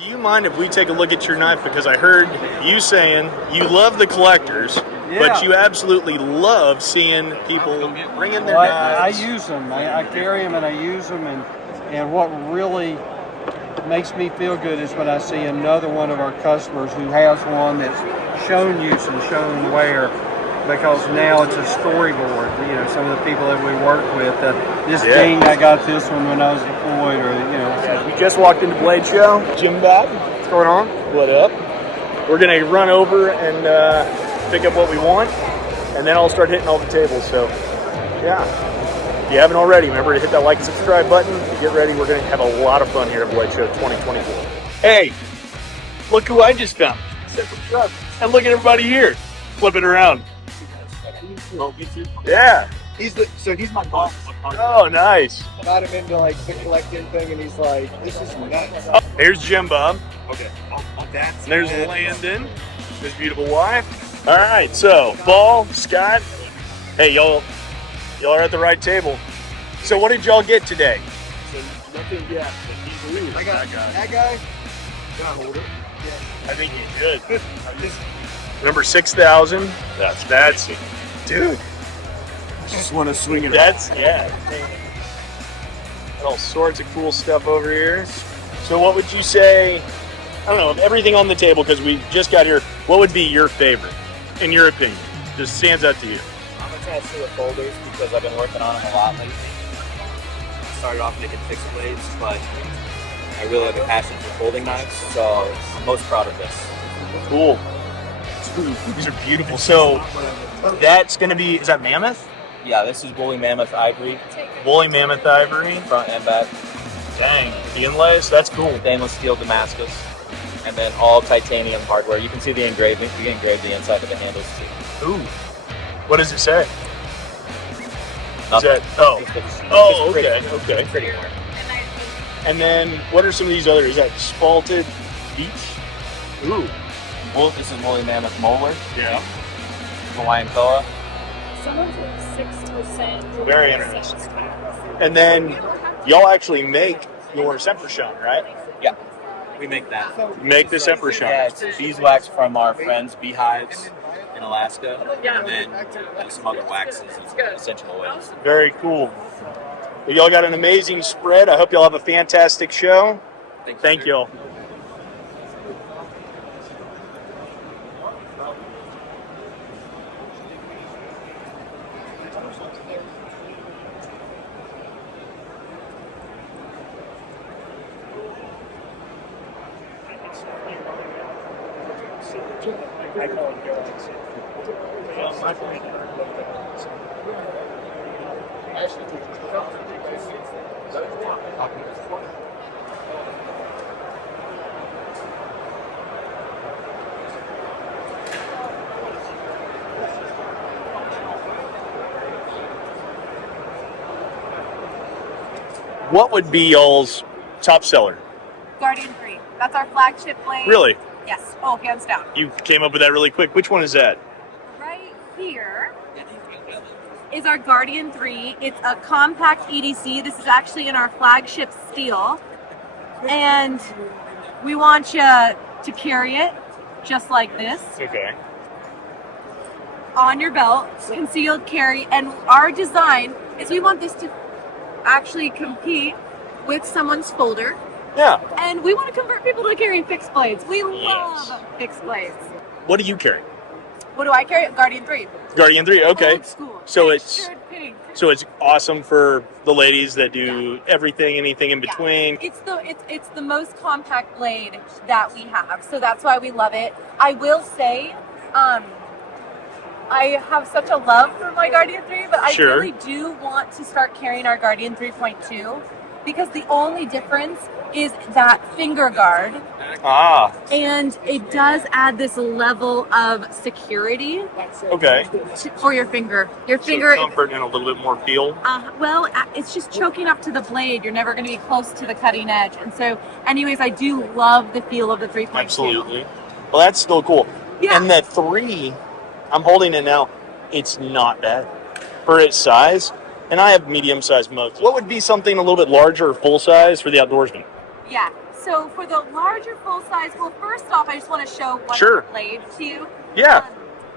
Do you mind if we take a look at your knife? Because I heard you saying you love the collectors, but you absolutely love seeing people bring in their knives. I use them. I carry them and I use them. And what really makes me feel good is when I see another one of our customers who has one that's shown use and shown wear, because now it's a storyboard. You know, some of the people that we work with, this ding, I got this one when I was deployed, or So. We just walked into Blade Show. Jim Bob, what's going on? What up? We're gonna run over and pick up what we want, and then I'll start hitting all the tables. So, yeah. If you haven't already, remember to hit that like and subscribe button. Get ready. We're going to have a lot of fun here at Blade Show 2024. Hey, look who I just found. And look at everybody here. Flipping around. Yeah. He's my boss. Oh, nice. Got him into like the collecting thing, and he's like, "This is nuts." Oh, here's Jim Bob. Okay. That's and there's Landon, his beautiful wife. All right, so Paul, Scott. Hey, y'all are at the right table. So what did y'all get today? So nothing yet. But I got that guy. Can I hold it? Yeah. I think you should. Number 6,000. That's dude. Just want to swing it. Got all sorts of cool stuff over here. So what would you say, I don't know, of everything on the table, because we just got here, what would be your favorite, in your opinion? Just stands out to you. I'm going to try to see the folders because I've been working on them a lot lately. I started off making fixed blades, but I really have a passion for folding knives, so I'm most proud of this. Cool. These are beautiful. So that's going to be, is that Mammoth? Yeah, this is Woolly Mammoth Ivory. Woolly Mammoth Ivory. Front and back. Dang, the inlays, that's cool. Stainless steel Damascus. And then all titanium hardware. You can see the engraving. You can engrave the inside of the handles too. Ooh. What does it say? Nothing. Okay. Pretty hard. And then, what are some of these other? Is that spalted beach? Ooh. Well, this is Woolly Mammoth Molar. Yeah. Hawaiian Koa. Someone's like 6%. Very interesting. And then, y'all actually make your Sempershine, right? Yeah. We make that. Make the Sempershine. Yeah, it's beeswax from our friends' beehives in Alaska, and then some other waxes and essential oils. Very cool. Well, y'all got an amazing spread. I hope y'all have a fantastic show. Thank y'all. What would be y'all's top seller? Guardian 3. That's our flagship blade. Really? Yes. Oh, hands down. You came up with that really quick. Which one is that? Right here is our Guardian 3. It's a compact EDC. This is actually in our flagship steel. And we want you to carry it just like this. Okay. On your belt, concealed carry. And our design is we want this to actually compete with someone's folder. Yeah. And we want to convert people to carrying fixed blades. We love fixed blades. What do you carry? What do I carry? Guardian 3. Guardian 3, okay. Old school. So Textured pink. So it's awesome for the ladies that do everything, anything in between. It's the most compact blade that we have, so that's why we love it. I will say, I have such a love for my Guardian 3, but I really do want to start carrying our Guardian 3.2 because the only difference is that finger guard. And it does add this level of security. Okay. For your finger. Your So finger. comfort and a little bit more feel. Well, it's just choking up to the blade. You're never going to be close to the cutting edge. And so, anyways, I do love the feel of the 3.2. Absolutely. Well, that's still cool. Yeah. And that 3, I'm holding it now, it's not bad for its size. And I have medium-sized mugs. What would be something a little bit larger or full size for the outdoorsman? Yeah. So for the larger full size, well, first off, I just want to show one Sure. of the blade to you. Yeah,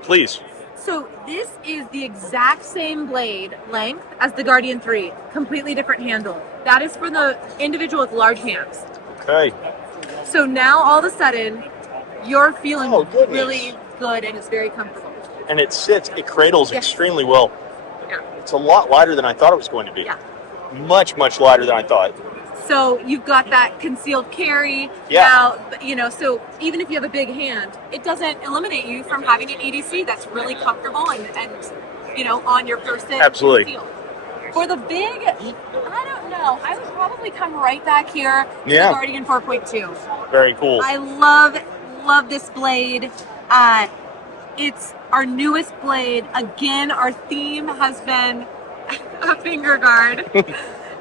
please. So this is the exact same blade length as the Guardian 3, completely different handle. That is for the individual with large hands. Okay. So now all of a sudden, you're feeling Oh, goodness. really good and it's very comfortable. And it cradles Yes. extremely well. Yeah. It's a lot lighter than I thought it was going to be. Yeah. Much, much lighter than I thought. So you've got that concealed carry. Yeah. Now, so even if you have a big hand, it doesn't eliminate you from having an EDC that's really comfortable and on your person. Absolutely. Concealed. For the big, I don't know. I would probably come right back here to Yeah. the Guardian 4.2. Very cool. I love this blade. It's our newest blade. Again, our theme has been a finger guard.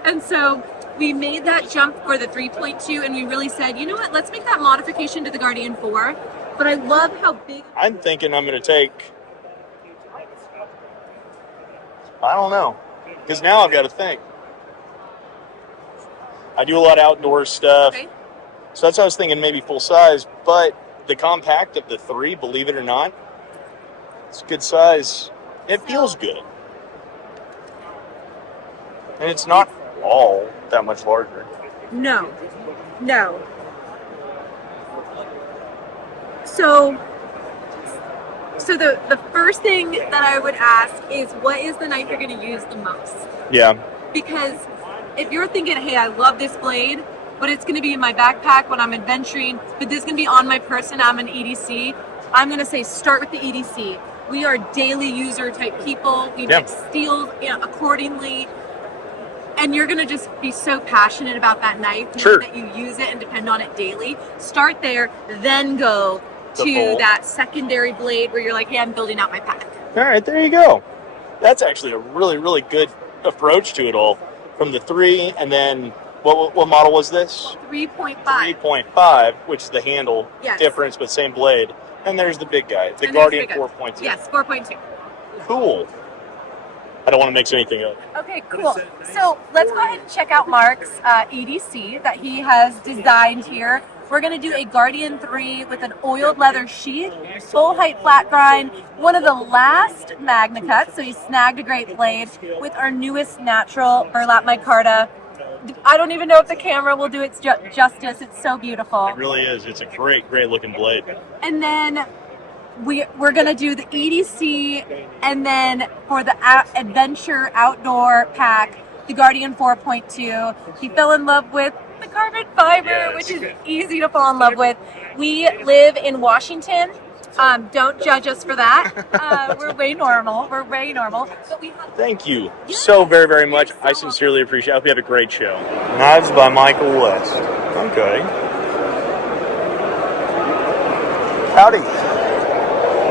And so we made that jump for the 3.2 and we really said, you know what, let's make that modification to the Guardian 4. But I love how big. I'm thinking I'm going to take, I don't know, because now I've got to think. I do a lot of outdoor stuff, Okay. so that's what I was thinking, maybe full size, but the compact of the 3, believe it or not, it's a good size. It feels good. And it's not all that much larger. No. So the first thing that I would ask is, what is the knife you're going to use the most? Yeah. Because if you're thinking, hey, I love this blade, but it's going to be in my backpack when I'm adventuring, but this is going to be on my person, I'm an EDC, I'm going to say start with the EDC. We are daily user type people. We make steals accordingly. And you're going to just be so passionate about that knife, Sure. that you use it and depend on it daily. Start there, then go The to bolt. that secondary blade where you're like, hey, I'm building out my pack. All right, there you go. That's actually a really, really good approach to it all. From the 3, and then what model was this? 3.5. 3.5, which is the handle Yes. difference, but same blade. And there's the big guy, the And there's Guardian the big guy. 4.2. Yes, 4.2. Cool. I don't want to mix anything up. Okay, cool. So let's go ahead and check out Mark's EDC that he has designed here. We're going to do a Guardian 3 with an oiled leather sheath, full height flat grind, one of the last Magna cuts, so he snagged a great blade with our newest natural burlap micarta. I don't even know if the camera will do its justice. It's so beautiful. It really is. It's a great, great looking blade. And then we're going to do the EDC, and then for the adventure outdoor pack, the Guardian 4.2. He fell in love with the carbon fiber, which is easy to fall in love with. We live in Washington. Don't judge us for that. We're way normal. But we have Thank you so very, very much. I sincerely appreciate it. I hope you have a great show. Knives by Michael West. Okay. Howdy.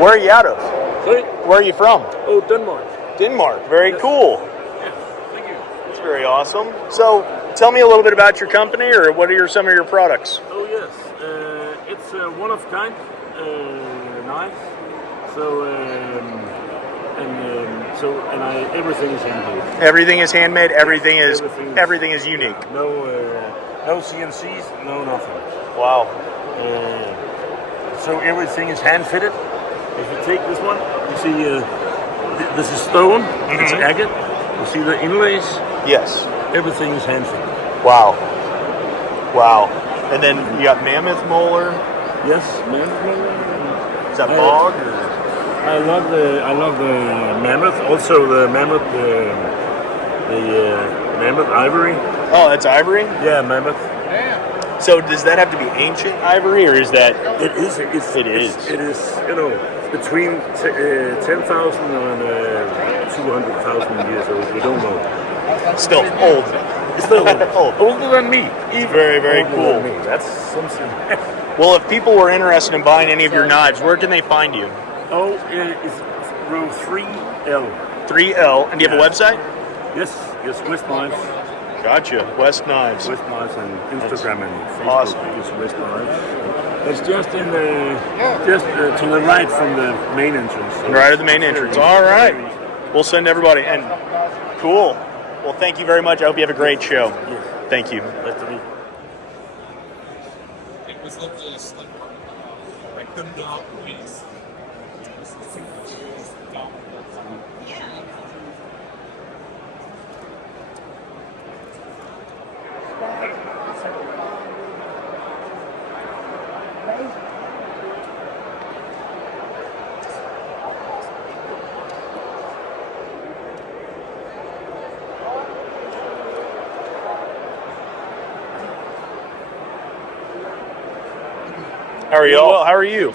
Where are you out of? Sorry? Where are you from? Oh, Denmark. Denmark. Very cool. Yeah, thank you. That's very awesome. So, tell me a little bit about your company, or what are some of your products? Oh, yes. It's a one-of-kind knife. So, everything is handmade. Everything is handmade. Everything is unique. No CNCs, no nothing. Wow. So everything is hand-fitted. If you take this one, you see this is stone. It's agate. You see the inlays. Yes. Everything is hand-fitted. Wow. And then you got mammoth molar. Yes, Is that bog? Or? I love the mammoth. Also the mammoth, mammoth ivory. Oh, that's ivory. Yeah, mammoth. So does that have to be ancient ivory, or is that? It is. It is. Between 10,000 and 200,000 years old. We don't know. Still old. It's still Old. older than me. Very, very Older cool. than me. That's something. Well, if people were interested in buying any of your knives, where can they find you? Oh, it's row 3L. 3L. And do you have a website? Yes, West Knives. Gotcha. West Knives. West Knives and Instagram and Facebook Awesome. is West Knives. It's just to the right from the main entrance. Right at the main entrance. All right. We'll send everybody. And cool. Well, thank you very much. I hope you have a great show. Yes. Thank you. Nice to meet you. How are you? Well, how are you?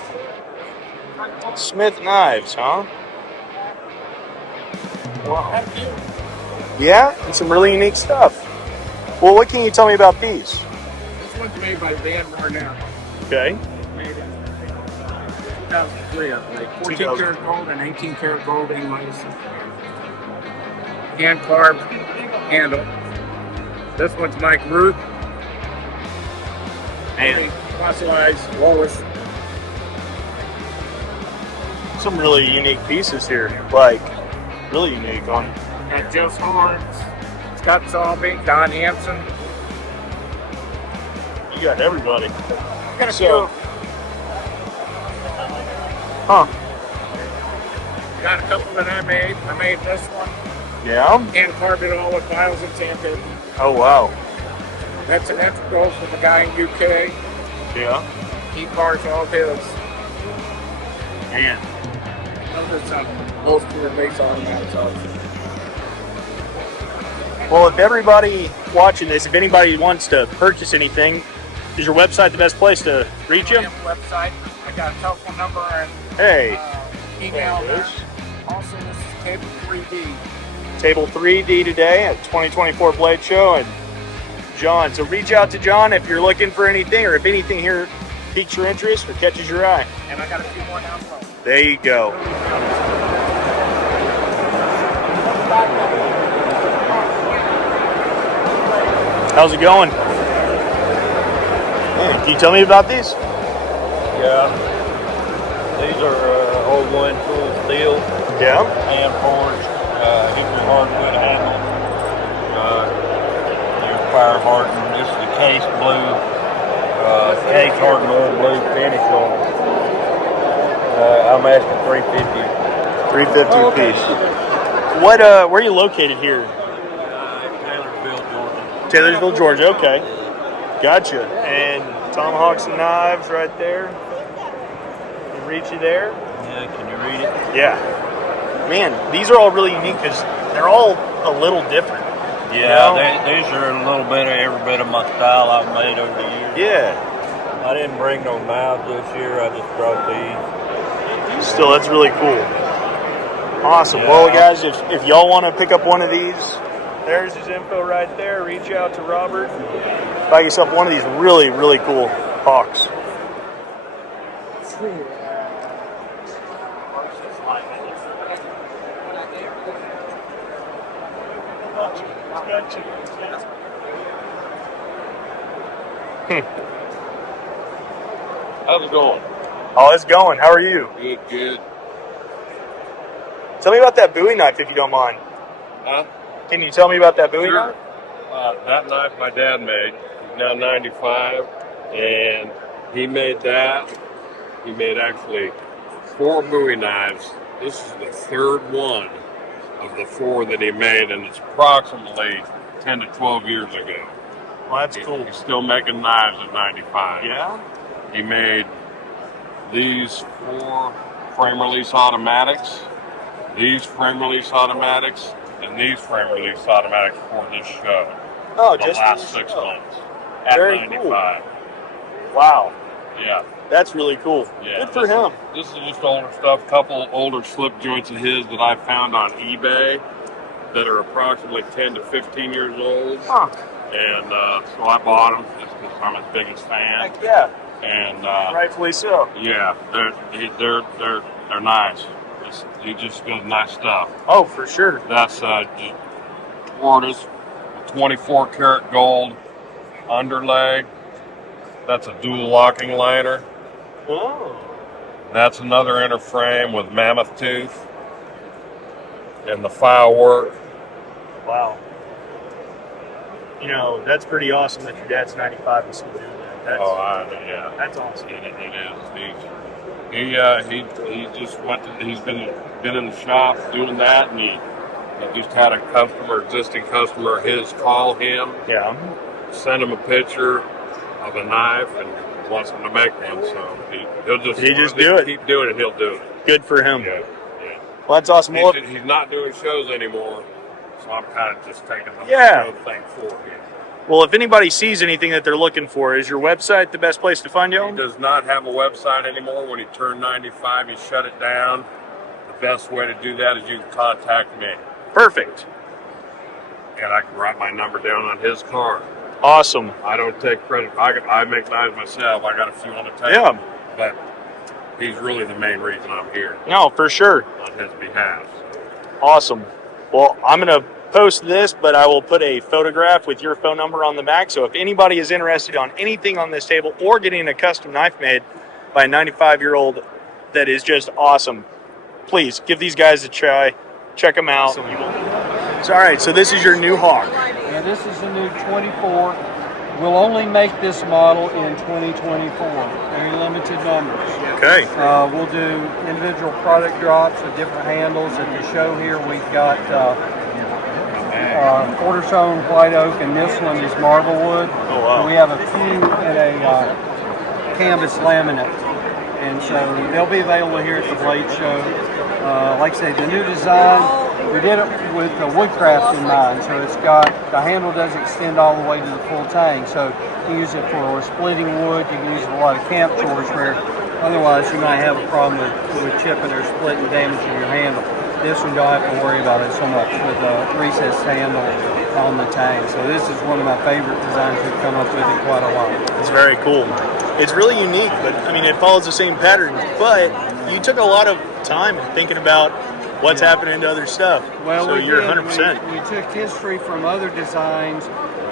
Smith Knives, huh? Wow. Yeah, and some really unique stuff. Well, what can you tell me about these? This one's made by Van Marnell. Okay. Made in 2003, I believe. 14 karat gold and 18 karat gold inlays. Hand carved handle. This one's Mike Ruth. And Fossilized Wallace. some really unique pieces here. Like, really unique on. Got Joe's Horns. Scott Salby, Don Hanson. You got everybody. Got a So- few. Huh. Got a couple that I made. I made this one. Yeah? Hand carved it all with files and sandpaper. Oh, wow. That's an extra gold from a guy in UK. Yeah. He carves all his. Man. Those are some most of the base on that. So. Well, if everybody watching this, if anybody wants to purchase anything, is your website the best place to reach you? I have a website. I got a telephone number and Hey, email there it there. is. Also, this is Table 3D. Table 3D today at 2024 Blade Show and John. So reach out to John if you're looking for anything or if anything here piques your interest or catches your eye. And I got a few more down below. There you go. How's it going? Man, can you tell me about these? Yeah, these are old one tool steel, Yeah. hand forged, Hickory hardwood handle, fire hardened. This is the case blue, case hardened oil blue finish on it. I'm asking $350. $350 a piece. What? Where are you located here? Taylorsville, Georgia. Taylorsville, Georgia. Okay, gotcha. And Tomahawks and Knives right there. Can reach you there. Yeah, can you read it? Yeah. Man, these are all really unique because they're all a little different. Yeah, You know? these are a little bit of every bit of my style I've made over the years. Yeah. I didn't bring no knives this year. I just brought these. Still, that's really cool. Awesome. Yeah. Well, guys, if y'all want to pick up one of these, there's his info right there. Reach out to Robert. Buy yourself one of these really, really cool hawks. How's it going? Oh, it's going. How are you? Good, good. Tell me about that Bowie knife, if you don't mind. Huh? Can you tell me about that Bowie Sure. knife? That knife my dad made. He's now 95, and he made that. He made actually 4 Bowie knives. This is the third one of the 4 that he made, and it's approximately 10 to 12 years ago. Well, that's cool. He's still making knives at 95. Yeah? He made these 4 frame release automatics, these frame release automatics, and these frame release automatics for this show. Oh, The just last for the 6 show. months at Very 95. Wow. Yeah, That's really cool. yeah. Good for him. This is just older stuff. Couple older slip joints of his that I found on eBay that are approximately 10 to 15 years old. Huh. And so I bought them just because I'm his biggest fan. Heck yeah. And Rightfully so. yeah, they're nice. He just does nice stuff. Oh, for sure. That's just tortoise, 24 karat gold underlay. That's a dual locking liner. Oh. That's another inner frame with mammoth tooth and the file work. Wow. You know, that's pretty awesome that your dad's 95 and still doing that. Yeah. That's awesome. It is. He just went. He's been in the shop doing that, and he just had a existing customer, his call him. Yeah. Send him a picture of a knife and wants him to make one. So he'll just do it. Keep doing it. He'll do it. Good for him. Yeah. Well, that's awesome. He's not doing shows anymore, so I'm kind of just taking the Yeah. show thing for him. Well, if anybody sees anything that they're looking for, is your website the best place to find you? He does not have a website anymore. When he turned 95, he shut it down. The best way to do that is you can contact me. Perfect. And I can write my number down on his card. Awesome. I don't take credit. I make knives myself. I got a few on the table. Yeah. But he's really the main reason I'm here No, for sure. on his behalf. Awesome. Well, I'm going to post this, but I will put a photograph with your phone number on the back. So if anybody is interested on anything on this table or getting a custom knife made by a 95-year-old that is just awesome, please give these guys a try. Check them out. So, all right, so this is your new Hawk. Yeah, this is the new 24. We'll only make this model in 2024. Very limited numbers. Okay. We'll do individual product drops with different handles. At the show here, we've got quarter-tone white oak, and this one is marble wood. Oh, wow. And we have a few in a canvas laminate. And so they'll be available here at the Blade Show. Like I say, the new design, we did it with the woodcraft in mind. So it's got, the handle doesn't extend all the way to the full tang. So you can use it for splitting wood. You can use it for a lot of camp chores where otherwise you might have a problem with chipping or splitting, damaging your handle. This one don't have to worry about it so much with a recessed handle on the tang. So this is one of my favorite designs we've come up with in quite a while. It's very cool. It's really unique, but I mean, it follows the same pattern. But you took a lot of time thinking about what's happening to other stuff. Well, so you're 100%. We took history from other designs,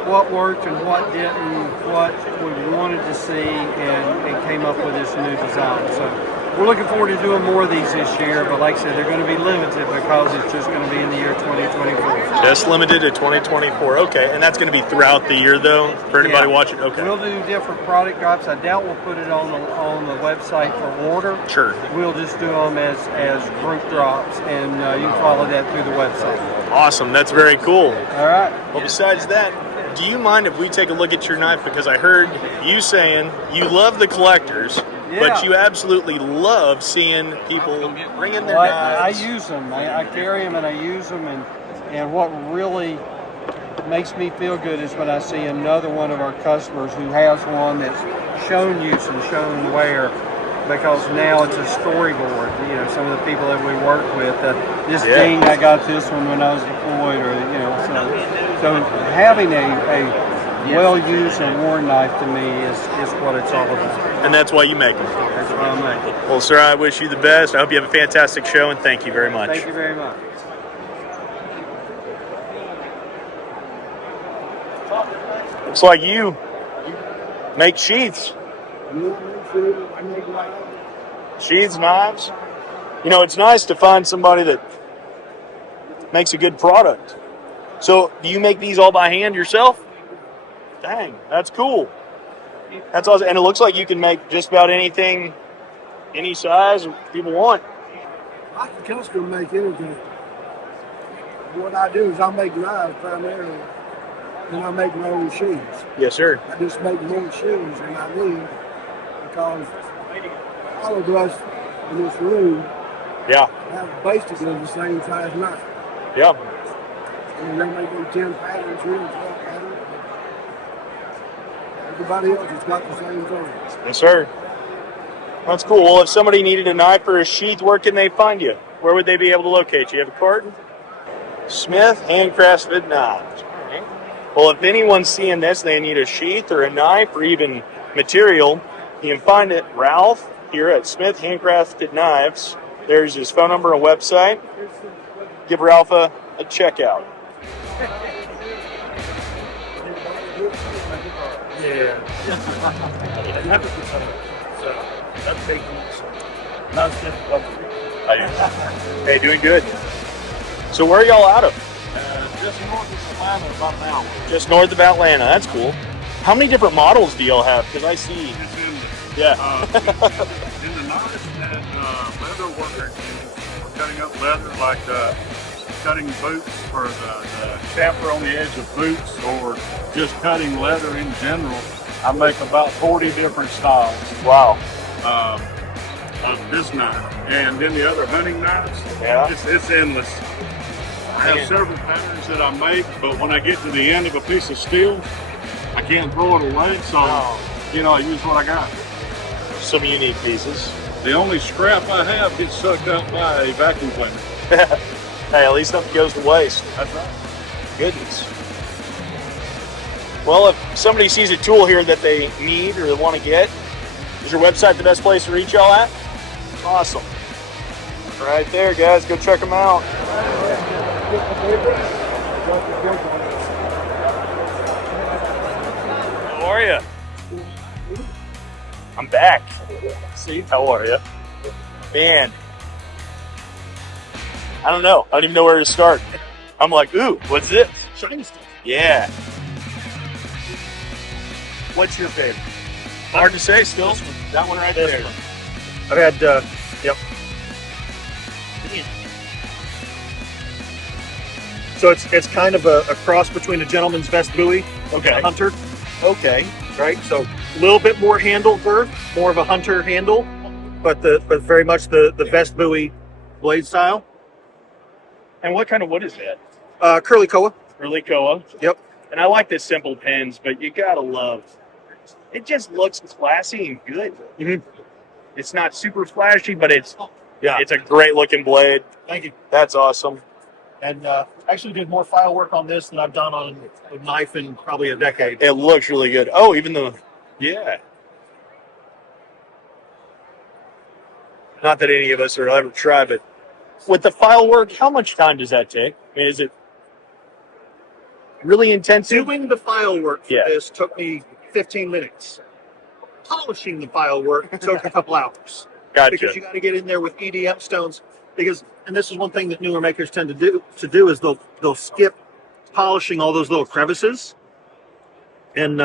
what worked and what didn't, what we wanted to see, and came up with this new design. So we're looking forward to doing more of these this year, but like I said, they're going to be limited because it's just going to be in the year 2024. Just limited to 2024. Okay, and that's going to be throughout the year, though, for anybody watching? Okay. We'll do different product drops. I doubt we'll put it on the website for order. Sure. We'll just do them as group drops, and you can follow that through the website. Awesome. That's very cool. All right. Well, besides that, do you mind if we take a look at your knife? Because I heard you saying you love the collectors, but you absolutely love seeing people bring in their knives. I use them. I carry them and I use them. And what really makes me feel good is when I see another one of our customers who has one that's shown use and shown wear. Because now it's a storyboard. You know, some of the people that we work with. This thing, I got this one when I was deployed, or So having a well-used and worn knife to me is what it's all about. And that's why you make them. That's why I make it. Well, sir, I wish you the best. I hope you have a fantastic show, and thank you very much. Thank you very much. Looks like you make sheaths. Sheaths, knives. You know, it's nice to find somebody that makes a good product. So, do you make these all by hand yourself? Dang, that's cool. That's awesome. And it looks like you can make just about anything, any size people want. I can custom make anything. What I do is I make knives primarily, and I make my own shields. Yes, sir. I just make more shields than I need because all of us in this room have basically the same size knife. Yeah. And they make them 10 patterns here and 12 patterns. Everybody else has got the same thing. Yes, sir. That's cool. Well, if somebody needed a knife or a sheath, where can they find you? Where would they be able to locate you? You have a card? Smith Handcrafted Knives. Well, if anyone's seeing this, they need a sheath or a knife or even material, you can find it, Ralph, here at Smith Handcrafted Knives. There's his phone number and website. Give Ralph a checkout. Hey, doing good. So where are y'all out of? Just north of Atlanta, about an hour. Just north of Atlanta. That's cool. How many different models do y'all have? Because I see. It's endless. Yeah. In the knives and leather workers, we're cutting up leather like cutting boots for the chamfer on the edge of boots, or just cutting leather in general. I make about 40 different styles. Wow. Of this knife, and then the other hunting knives. Yeah. It's endless. I have several patterns that I make, but when I get to the end of a piece of steel, I can't throw it away, so I use what I got. Some unique pieces. The only scrap I have gets sucked up by a vacuum cleaner. Hey, at least nothing goes to waste. That's right. Goodness. Well, if somebody sees a tool here that they need or they want to get, is your website the best place to reach y'all at? Awesome. Right there, guys. Go check them out. How are you? I'm back. See, how are you? Man, I don't know. I don't even know where to start. I'm like, ooh, what's this? Shiny stuff. Yeah. What's your favorite? Hard to say still. That one right there. I've had, yep. So it's kind of a cross between a gentleman's vest buoy and a hunter. Okay. Right? So a little bit more handle girth, more of a hunter handle, but very much the vest buoy blade style. And what kind of wood is that? Curly Koa. Curly Koa. Yep. And I like the simple pins, but you gotta love. It just looks classy and good. Mm-hmm. It's not super flashy, but it's a great looking blade. Thank you. That's awesome. And actually did more file work on this than I've done on a knife in probably a decade. It looks really good. Oh, even the Not that any of us will ever try, but with the file work, how much time does that take? I mean, is it really intensive? Doing the file work for this took me 15 minutes. Polishing the file work took a couple hours. Gotcha. Because you got to get in there with EDM stones. And this is one thing that newer makers tend to do is they'll skip polishing all those little crevices, and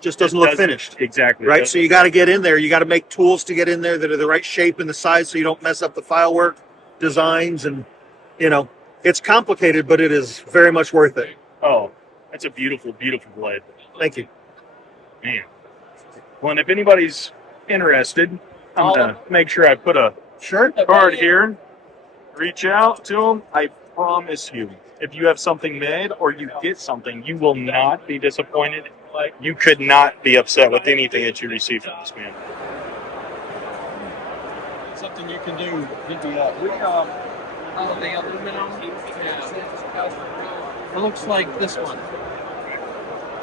just doesn't look finished. Exactly. Right. So you got to get in there. You got to make tools to get in there that are the right shape and the size, so you don't mess up the file work designs. And it's complicated, but it is very much worth it. Oh, that's a beautiful, beautiful blade. Thank you. Man. Well, and if anybody's interested, I'm going to make sure I put a card here. Reach out to them. I promise you, if you have something made or you get something, you will not be disappointed. You could not be upset with anything that you receive from this man. Something you can do. The aluminum. It looks like this one.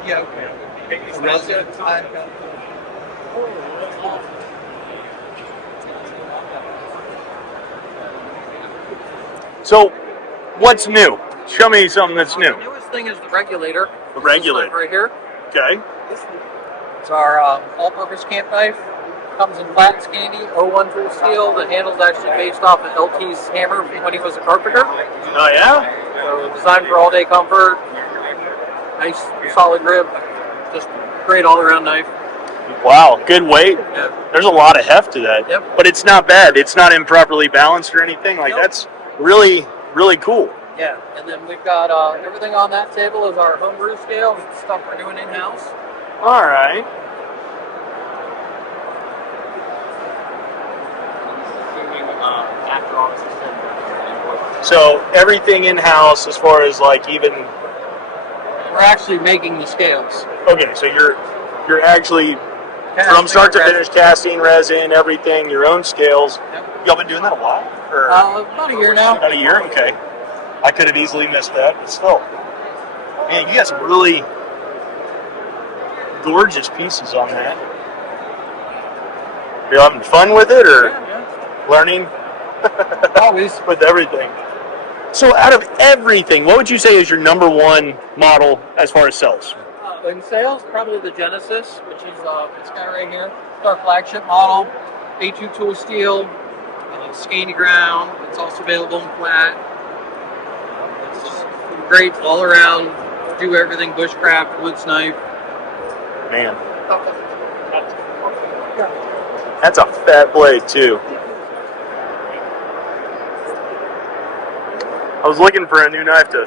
Yeah, okay. So, what's new? Show me something that's new. The newest thing is the regulator. The regulator. Right here. Okay. It's our all-purpose camp knife. Comes in flat Scandi, 01 tool steel. The handle's actually based off of LT's hammer from when he was a carpenter. Oh, yeah? So designed for all-day comfort. Nice, solid grip. Just great all-around knife. Wow, good weight. Yeah. There's a lot of heft to that. Yep. But it's not bad. It's not improperly balanced or anything. That's really, really cool. Yeah, and then we've got everything on that table is our homebrew scale, stuff we're doing in-house. All right. So everything in-house as far as even... We're actually making the scales. Okay, so you're actually from start to finish, casting, resin, everything, your own scales. Yep. Y'all been doing that a while? Or About a year now. About a year? Okay. I could have easily missed that, but still. Man, you got some really gorgeous pieces on that. Are you having fun with it, or learning? Always. With everything. So out of everything, what would you say is your number one model as far as sales? In sales, probably the Genesis, which is this guy right here. It's our flagship model. A2 tool steel, Scandi ground. It's also available in flat. It's great all around do everything bushcraft, wood snipe. Man. That's a fat blade, too. I was looking for a new knife to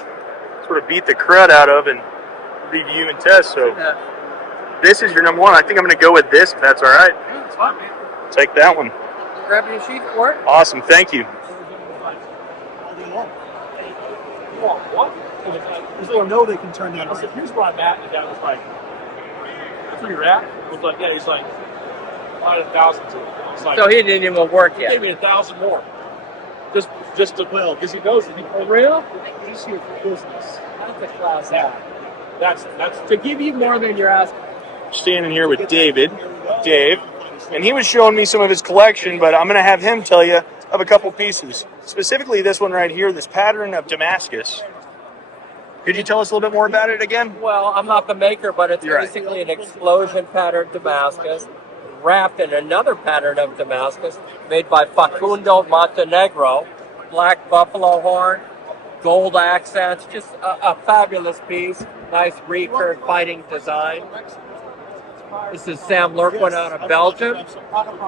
sort of beat the crud out of and leave you and test, so this is your number one. I think I'm going to go with this, if that's all right. Yeah, it's fine, man. Take that one. Grab your sheet for it. Awesome, thank you. Because they know they can turn that I on. said, here's where I'm at. And the guy was like, that's where you're at? I was like, yeah. He's like, I had 1,000 to it. I was like, So he didn't even work he yet. gave me 1,000 more. Just to, well, because he knows that for real. He's here for business. That's a class act. That's to give you more than you're asking. Standing here with Dave, and he was showing me some of his collection, but I'm going to have him tell you of a couple pieces. Specifically this one right here, this pattern of Damascus. Could you tell us a little bit more about it again? Well, I'm not the maker, but it's You're right. basically an explosion pattern Damascus wrapped in another pattern of Damascus made by Facundo Montenegro. Black buffalo horn, gold accents, just a fabulous piece. Nice recurve fighting design. This is Sam Lurquin out of Belgium.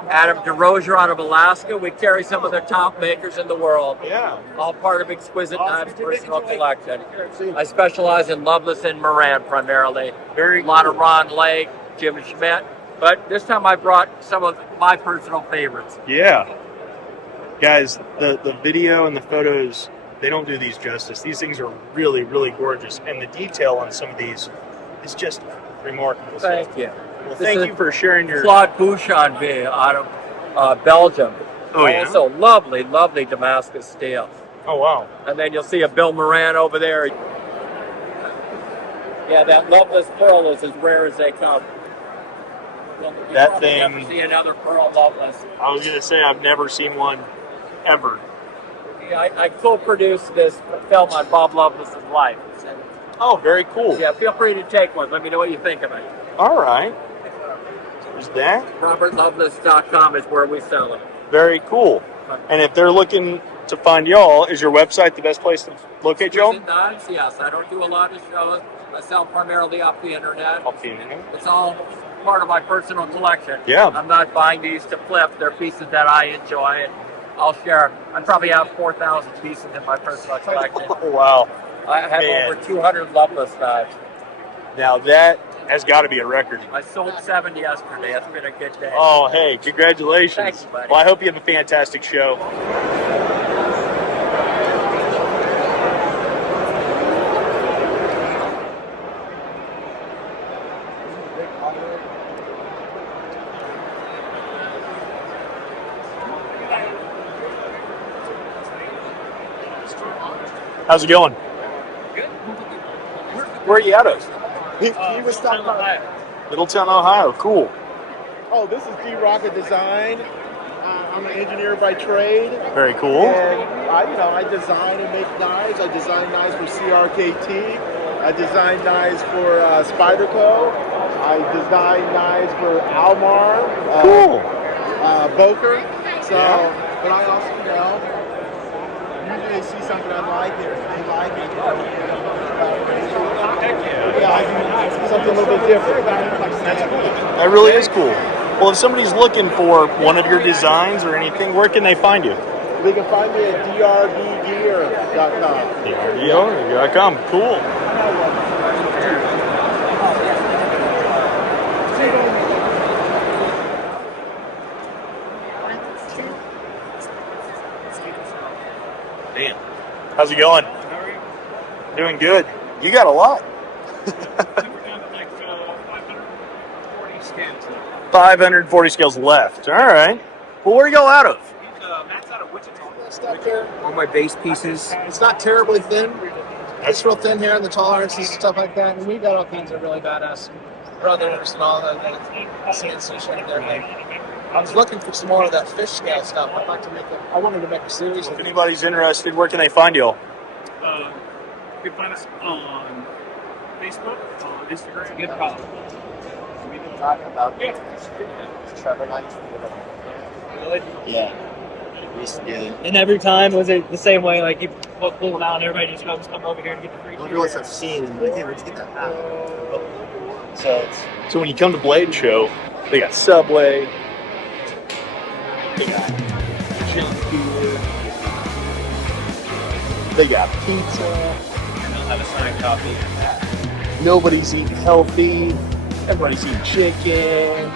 Adam DeRozier out of Alaska. We carry some of the top makers in the world. Yeah. All part of Exquisite Knives personal collection. I specialize in Loveless and Moran primarily. Very A lot cool. of Ron Lake, Jim Schmidt. But this time I brought some of my personal favorites. Yeah. Guys, the video and the photos, they don't do these justice. These things are really, really gorgeous. And the detail on some of these is just remarkable. Thank you. Well, This thank is you for sharing your... Claude Bouchanville out of Belgium. Oh, yeah? Also lovely, lovely Damascus steel. Oh, wow. And then you'll see a Bill Moran over there. Yeah, that Loveless pearl is as rare as they come. You'll That probably thing- never see another pearl Loveless. I was going to say, I've never seen one ever. Yeah, I co-produced this film on Bob Loveless's life. Oh, very cool. Yeah, feel free to take one. Let me know what you think of it. All right. Is that? RobertLoveless.com is where we sell it. Very cool. And if they're looking to find y'all, is your website the best place to locate y'all? Exquisite Knives, yes. I don't do a lot of shows. I sell primarily off the internet. Off the internet. It's all part of my personal collection. Yeah. I'm not buying these to flip. They're pieces that I enjoy, and I'll share. I probably have 4,000 pieces in my personal collection. Oh, wow. I have Man. over 200 Loveless knives. Now that has got to be a record. I sold 7 yesterday. It's been a good day. Oh, hey, congratulations. Thanks, buddy. Well, I hope you have a fantastic show. How's it going? Good. Where are you out of? He was talking about. Middletown, Ohio. Cool. Oh, this is D Rocket Design. I'm an engineer by trade. Very cool. And I design and make knives. I design knives for CRKT. I design knives for Spyderco. I design knives for Almar. Cool. Boker. So, Yeah. but I also, usually they see something I like it, they like it. Yeah, I do something a little bit different. That's cool. That really is cool. Well, if somebody's looking for one of your designs or anything, where can they find you? They can find me at drbgear.com. DRDO.com. Cool. Dan, how's it going? Doing good. You got a lot. 540 scales left. All right. Well, where are y'all out of? Matt's out of Wichita. Stuff there. All my base pieces. It's not terribly thin. It's real thin here in the tolerances and stuff like that. And we've got all kinds of really badass brothers and all that CNC shit there. I was looking for some more of that fish scale stuff. I wanted to make a series. If anybody's interested, where can they find y'all? You can find us on Facebook, on Instagram. Good problem. We've been talking about Trevor Knights. Really? Yeah. We used to do it. And every time was it the same way? Like you book pulling out, and everybody just comes come over here and get the free I wonder cheese. what I've seen. Let's get that out. So when you come to Blade Show, they got Subway, they got junk food, they got pizza. And they'll have a signed copy. Nobody's eating healthy. Everybody's eating chicken.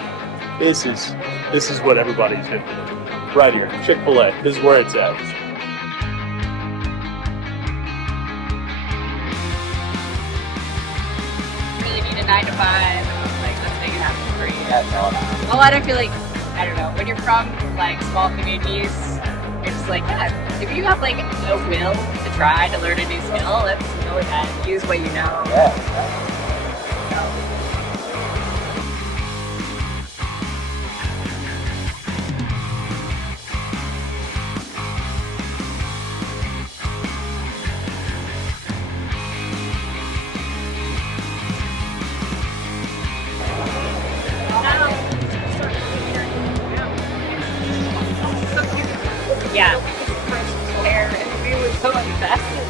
This is what everybody's doing. Right here, Chick-fil-A. This is where it's at. Really need a 9 to 5. Like, let's make it happen for you. A lot of feel like, I don't know, when you're from like small communities, you're just like, yeah, if you have like a will to try to learn a new skill, let's go with that. Use what you know. Yeah. Where we were so invested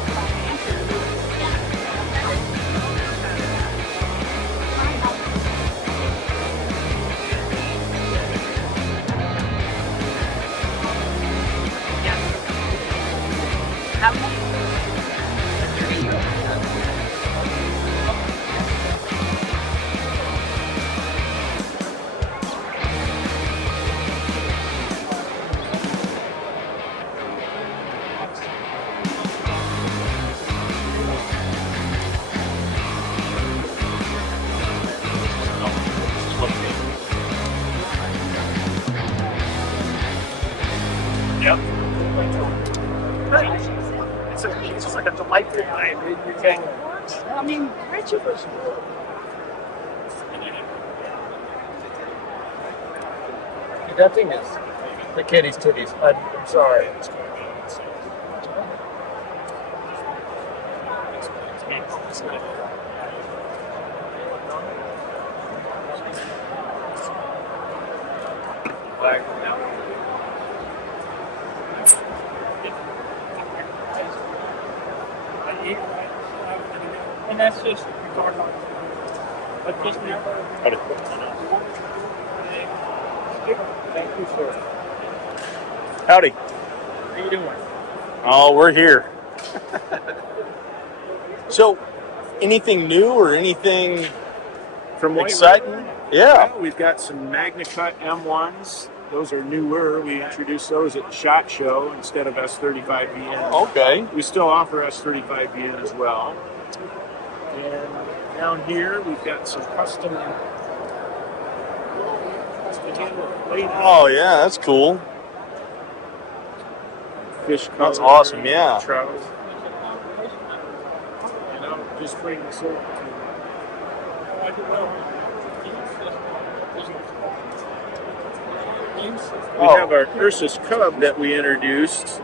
How many? Yep. It's just like a delightful night. I mean, Richard was. That thing is the kitty's titties. I'm sorry. And that's just but just never. Thank you, sir. Howdy. How you doing? Oh, we're here. So, anything new or anything From White exciting? River? Yeah. Well, we've got some MagnaCut M1s. Those are newer. We introduced those at the SHOT Show instead of S35VN. Okay. We still offer S35VN as well. And down here, we've got some custom. Oh yeah, that's cool. Fish color. That's awesome. Yeah. Trout. And I'll just bring this over to We have our Ursus Cub that we introduced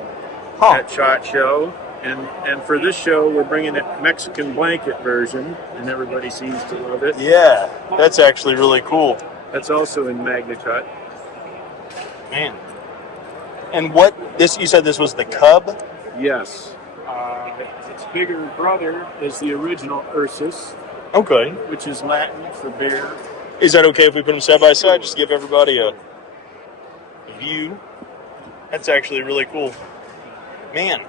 at SHOT Show. And for this show, we're bringing a Mexican blanket version, and everybody seems to love it. Yeah, that's actually really cool. That's also in MagnaCut. Man. And what this? You said this was the Cub? Yes. Its bigger brother is the original Ursus. Okay. Which is Latin for bear. Is that okay if we put them side by side? Just to give everybody a view. That's actually really cool. Man.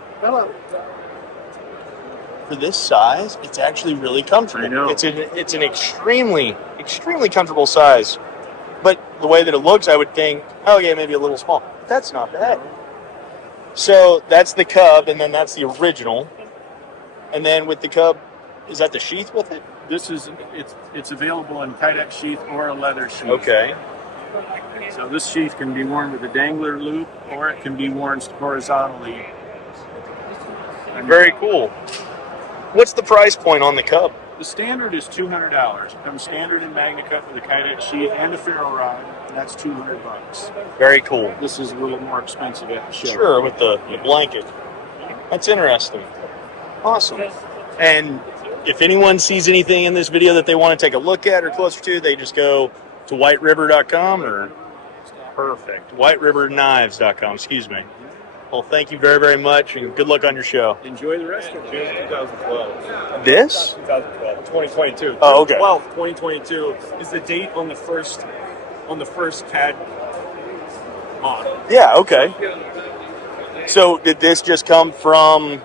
For this size, it's actually really comfortable. I know. It's an extremely comfortable size. But the way that it looks, I would think, oh yeah, maybe a little small. That's not bad. So that's the Cub, and then that's the original. And then with the Cub, is that the sheath with it? This is it's available in Kydex sheath or a leather sheath. Okay. So this sheath can be worn with a dangler loop, or it can be worn horizontally. Very cool. What's the price point on the Cub? The standard is $200. It comes standard in MagnaCut with a Kydex sheath and a ferro rod, and that's $200. Very cool. This is a little more expensive at the show. Sure, with the blanket. That's interesting. Awesome. And if anyone sees anything in this video that they want to take a look at or closer to, they just go to whiteriver.com or perfect. whiteriverknives.com, excuse me. Well, thank you very, very much, and good luck on your show. Enjoy the rest of June 2012. This? 2012. 2022. Oh, okay. 2022 is the date on the first CAD model. Yeah, okay. So did this just come from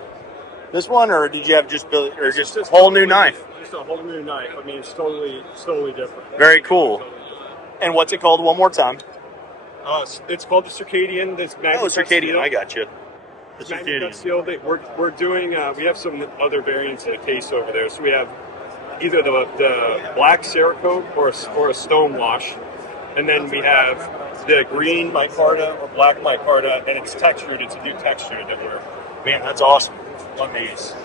this one, or did you have just a whole new knife? Just a whole new knife. I mean, it's totally different. Very cool. And what's it called one more time? It's called the Circadian. This Circadian. Steel. I got you. The Circadian Steel. We're doing. We have some other variants in the case over there. So we have either the black Cerakote or a stone wash, and then we have the green micarta or black micarta, and it's textured. It's a new texture that we're. Man, that's awesome. On these.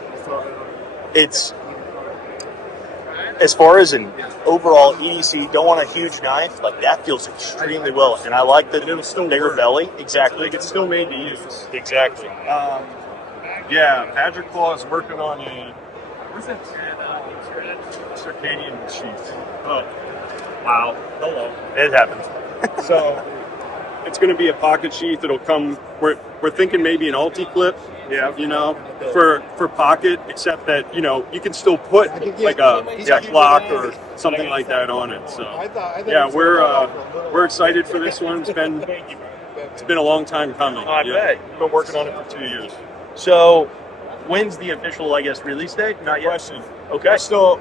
It's as far as an overall EDC, don't want a huge knife, like that feels extremely well. And I like the bigger belly. Exactly. Like it's still made to use. Exactly. Yeah, Magic Claw is working on a Circadian sheath. Oh, wow. Hello. It happens. So it's going to be a pocket sheath. It'll come. We're thinking maybe an Ulti-Clip. Yeah, for pocket, except that you can still put like a Glock or something like that on it. So yeah, we're excited for this one. It's been a long time coming. I bet. We've been working on it for 2 years. So when's the official, release date? Not yet. Question. Okay.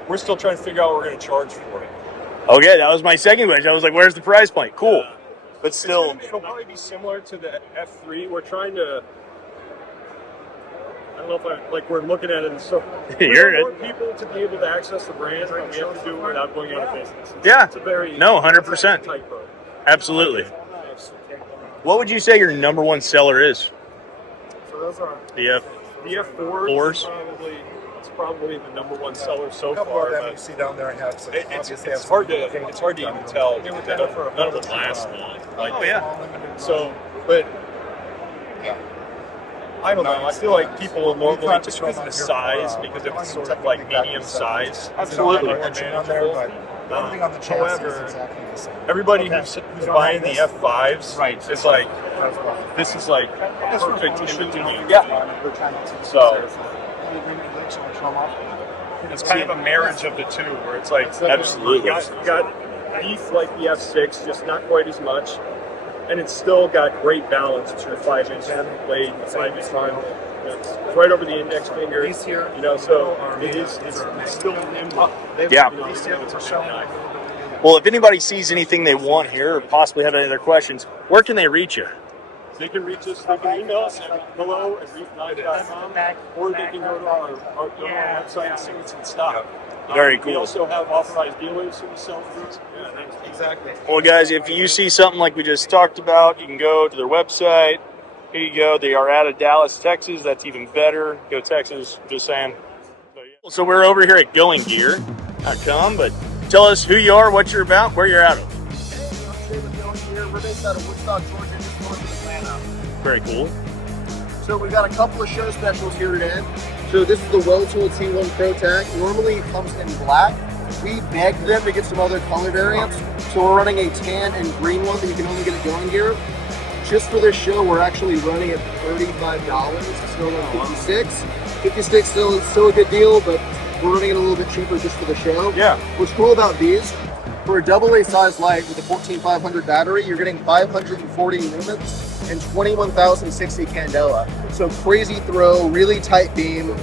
We're still trying to figure out what we're going to charge for it. Okay, that was my second question. I was like, where's the price point? Cool. But still, it'll probably be similar to the F3. We're trying to. I don't know if we're looking at it, so we want people to be able to access the brand, and we have to do it without going out of business. It's a very 100%. tightrope. Absolutely. What would you say your number one seller is? So those are the F4s. It's probably the number one seller so far. Them you see down there, I have it's hard to even tell. None of them last long. So, but. I don't know. I feel like people will normally, just because of the size, because it was sort of like medium size. Absolutely. However, everybody who's buying the F5s is like, this is like perfect in between. Yeah. So it's kind of a marriage of the two, where it's like absolutely. You got beef like the F6, just not quite as much. And it's still got great balance. It's your 5-inch blade, 5-inch arm. It's right over the index finger. So it's still nimble. Yeah. It's a shell knife. Well, if anybody sees anything they want here, or possibly have any other questions, where can they reach you? They can reach us. They can email us at hello@reefknife.com, or they can go to our website and see what's in stock. Very cool. We also have authorized dealers who sell through. Yeah, exactly. Well, guys, if you see something like we just talked about, you can go to their website. Here you go. They are out of Dallas, Texas. That's even better. Go Texas. Just saying. So we're over here at GoingGear.com, but tell us who you are, what you're about, where you're out of. Hey, I'm Going Gear. We're based out of Woodstock, Georgia, just north of Atlanta. Very cool. So we've got a couple of show specials here today. So this is the Well-Tooled T1 Pro Tag. Normally it comes in black. We begged them to get some other color variants. So we're running a tan and green one that you can only get at Going Gear. Just for this show, we're actually running at $35. It's still at $56. $56 still a good deal, but we're running it a little bit cheaper just for the show. Yeah. What's cool about these, for a AA size light with a 14500 battery, you're getting 540 lumens and 21,060 candela. So crazy throw, really tight beam,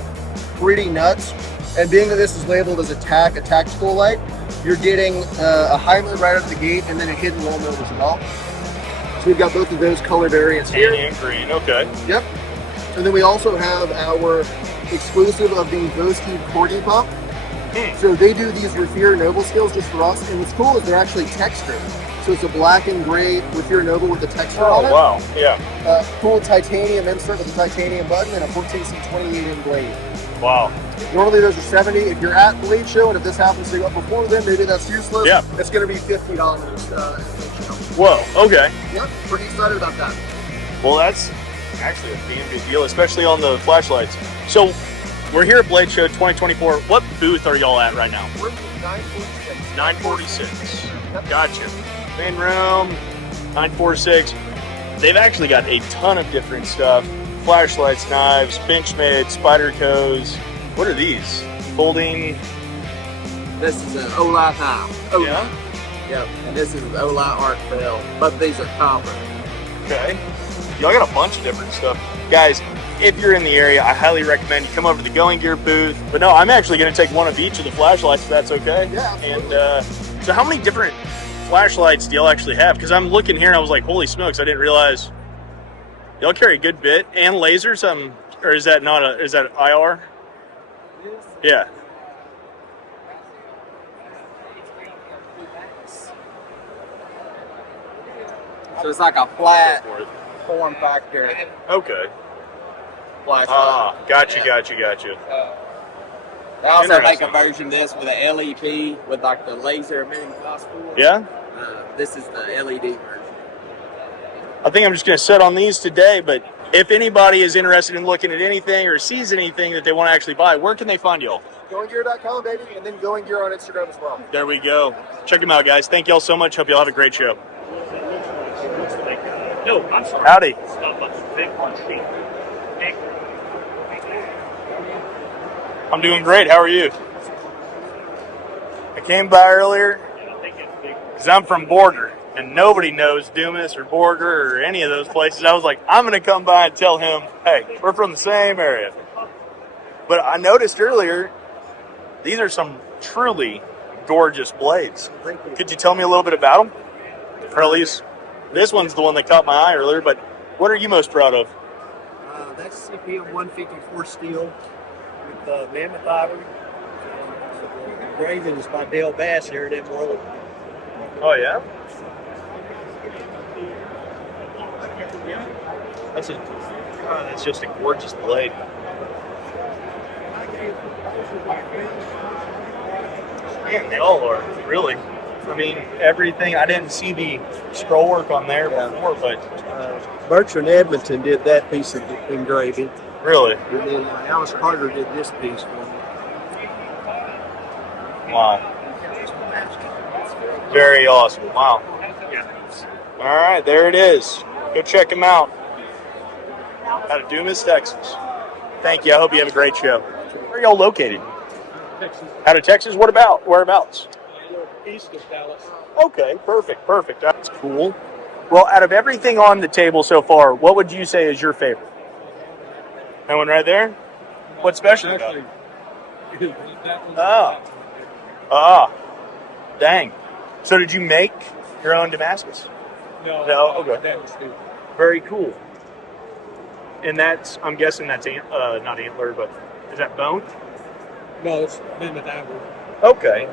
pretty nuts. And being that this is labeled as a tactical light, you're getting a high mode right out of the gate and then a hidden low mode as well. So we've got both of those color variants here. Tan and green, okay. Yep. And then we also have our exclusive of the Bosteed Corgi Pump. So they do these Refear Noble skills just for us, and what's cool is they're actually textured. So it's a black and gray Refear Noble with the texture on it. Oh, wow, yeah. Cool titanium insert with a titanium button and a 14C28 blade. Wow. Normally those are 70. If you're at Blade Show and if this happens to go up before then, maybe that's useless. Yeah. It's going to be $50 at Blade Show. Whoa, okay. Yep, pretty excited about that. Well, that's actually a damn good deal, especially on the flashlights. So we're here at Blade Show 2024. What booth are y'all at right now? We're at 946. 946. Gotcha. Main room, 946. They've actually got a ton of different stuff. flashlights, knives, Benchmade, Spyderco's. What are these? Folding. This is an Olight knife. Yeah? Yep. And this is an Olight art bell. Both these are copper. Okay. Y'all got a bunch of different stuff. Guys, if you're in the area, I highly recommend you come over to the Going Gear booth. But no, I'm actually going to take one of each of the flashlights if that's okay. Yeah. And so how many different flashlights do y'all actually have? Because I'm looking here and I was like, holy smokes, I didn't realize y'all carry a good bit. And lasers, or is that not is that IR? Yeah. So it's like a flat form factor. Okay. Flashlight. Ah, gotcha. They also make a version of this with an LED with like the laser emitting phosphor. Yeah? This is the LED version. I think I'm just going to set on these today, but if anybody is interested in looking at anything or sees anything that they want to actually buy, where can they find y'all? GoingGear.com, baby, and then Going Gear on Instagram as well. There we go. Check them out, guys. Thank y'all so much. Hope y'all have a great show. No, I'm sorry. Howdy. I'm doing great. How are you? I came by earlier because I'm from Borger, and nobody knows Dumas or Borger or any of those places. I was like, I'm going to come by and tell him, hey, we're from the same area. But I noticed earlier, these are some truly gorgeous blades. Could you tell me a little bit about them? Or at least, this one's the one that caught my eye earlier, but what are you most proud of? That's CPM 154 steel with mammoth ivory. Engraving is by Dale Bass here at Emerald. Oh, yeah? That's just a gorgeous blade. Man, they all are, really. I mean, everything. I didn't see the scroll work on there before, but... Bertrand Edmonton did that piece of engraving. Really? And then Alice Carter did this piece for me. Wow. Very awesome. Wow. All right, there it is. Go check them out. Out of Dumas, Texas. Thank you. I hope you have a great show. Where are y'all located? Texas. Out of Texas? What about? Whereabouts? East of Dallas. Okay, perfect. That's cool. Well, out of everything on the table so far, what would you say is your favorite? That one right there? What's special about it? Dang. So did you make your own Damascus? No? Okay. Very cool. And that's, I'm guessing that's, not antler, but is that bone? No, it's mammoth ivory. Okay.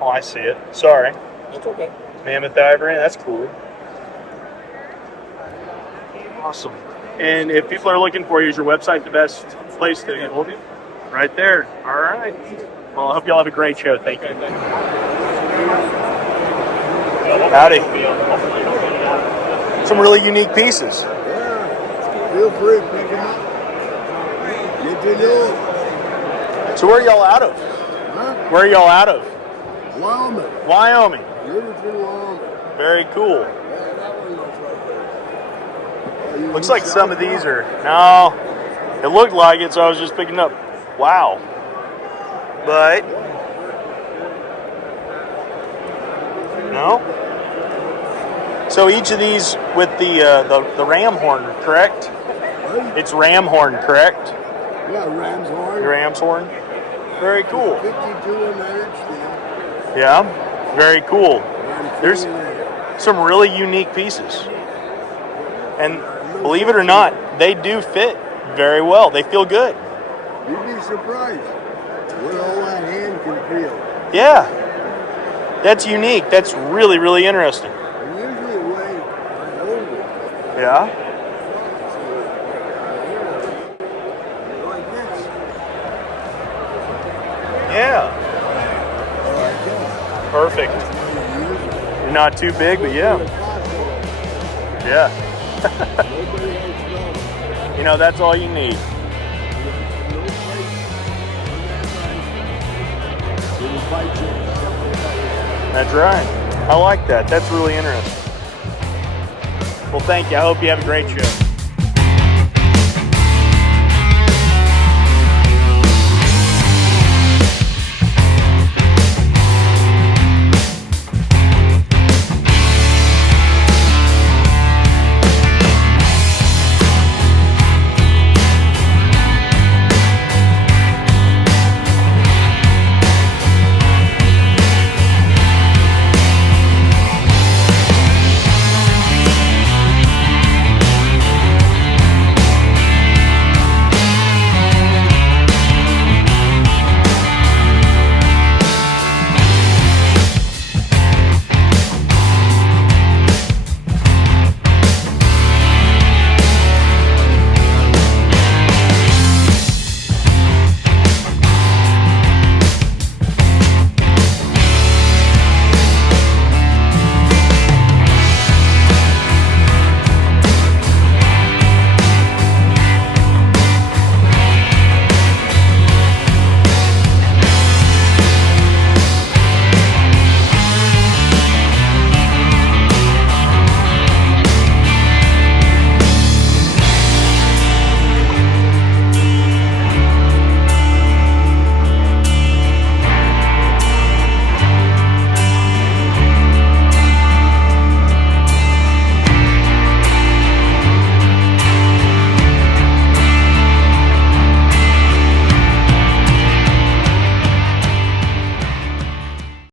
Oh, I see it. Sorry. That's okay. Mammoth ivory, that's cool. Awesome. And if people are looking for you, is your website the best place to get hold of you? Right there. All right. Well, I hope y'all have a great show. Thank you. Howdy. Some really unique pieces. Feel free to pick them up. Get to yours. So where are y'all out of? Huh? Where are y'all out of? Wyoming. Wyoming. Livingston, Wyoming. Very cool. Yeah, that one looks like that. Looks like some of these are, no, it looked like it, so I was just picking up. Wow. But, no. So each of these with the ram horn, correct? What? It's ram horn, correct? Yeah, ram's horn. Ram's horn. Very cool. 52 and that steel. Yeah, very cool. There's some really unique pieces. And believe it or not, they do fit very well. They feel good. You'd be surprised what all that hand can feel. Yeah. That's unique. That's really, really interesting. And usually the way I hold it, Yeah. like this. Yeah. Perfect. You're not too big, but yeah. Yeah. You know, that's all you need. That's right. I like that. That's really interesting. Well, thank you. I hope you have a great show.